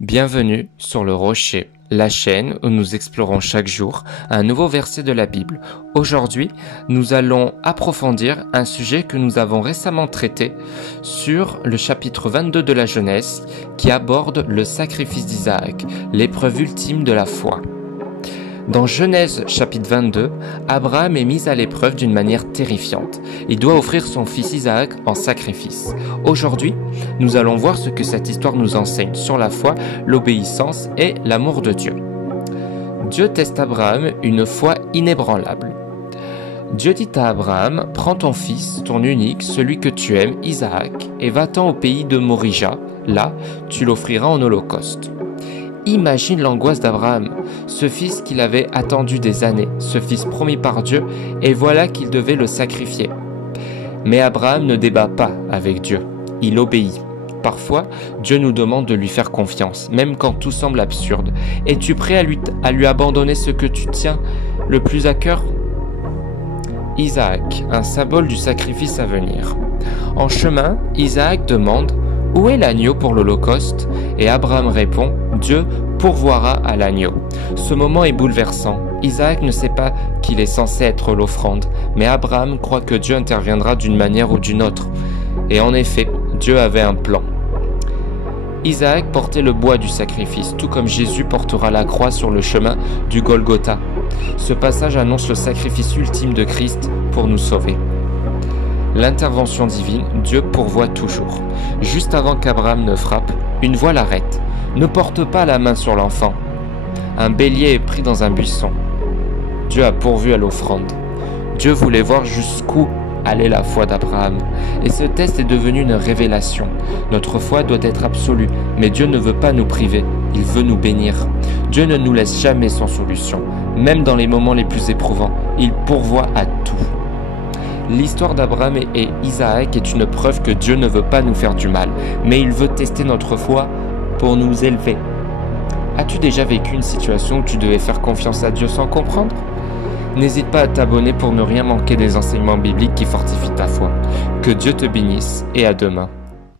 Bienvenue sur Le Rocher, la chaîne où nous explorons chaque jour un nouveau verset de la Bible. Aujourd'hui, nous allons approfondir un sujet que nous avons récemment traité sur le chapitre 22 de la Genèse qui aborde le sacrifice d'Isaac, l'épreuve ultime de la foi. Dans Genèse chapitre 22, Abraham est mis à l'épreuve d'une manière terrifiante. Il doit offrir son fils Isaac en sacrifice. Aujourd'hui, nous allons voir ce que cette histoire nous enseigne sur la foi, l'obéissance et l'amour de Dieu. Dieu teste Abraham une foi inébranlable. Dieu dit à Abraham, « Prends ton fils, ton unique, celui que tu aimes, Isaac, et va-t'en au pays de Morija. Là, tu l'offriras en holocauste. » Imagine l'angoisse d'Abraham, ce fils qu'il avait attendu des années, ce fils promis par Dieu, et voilà qu'il devait le sacrifier. Mais Abraham ne débat pas avec Dieu, il obéit. Parfois, Dieu nous demande de lui faire confiance, même quand tout semble absurde. Es-tu prêt à lui abandonner ce que tu tiens le plus à cœur ? Isaac, un symbole du sacrifice à venir. En chemin, Isaac demande « Où est l'agneau pour l'holocauste ?» Et Abraham répond « Dieu pourvoira à l'agneau. » Ce moment est bouleversant. Isaac ne sait pas qu'il est censé être l'offrande, mais Abraham croit que Dieu interviendra d'une manière ou d'une autre. Et en effet, Dieu avait un plan. Isaac portait le bois du sacrifice, tout comme Jésus portera la croix sur le chemin du Golgotha. Ce passage annonce le sacrifice ultime de Christ pour nous sauver. L'intervention divine, Dieu pourvoit toujours. Juste avant qu'Abraham ne frappe, une voix l'arrête. Ne porte pas la main sur l'enfant. Un bélier est pris dans un buisson. Dieu a pourvu à l'offrande. Dieu voulait voir jusqu'où allait la foi d'Abraham. Et ce test est devenu une révélation. Notre foi doit être absolue, mais Dieu ne veut pas nous priver, il veut nous bénir. Dieu ne nous laisse jamais sans solution. Même dans les moments les plus éprouvants, il pourvoit à tout. L'histoire d'Abraham et Isaac est une preuve que Dieu ne veut pas nous faire du mal, mais il veut tester notre foi pour nous élever. As-tu déjà vécu une situation où tu devais faire confiance à Dieu sans comprendre ? N'hésite pas à t'abonner pour ne rien manquer des enseignements bibliques qui fortifient ta foi. Que Dieu te bénisse et à demain.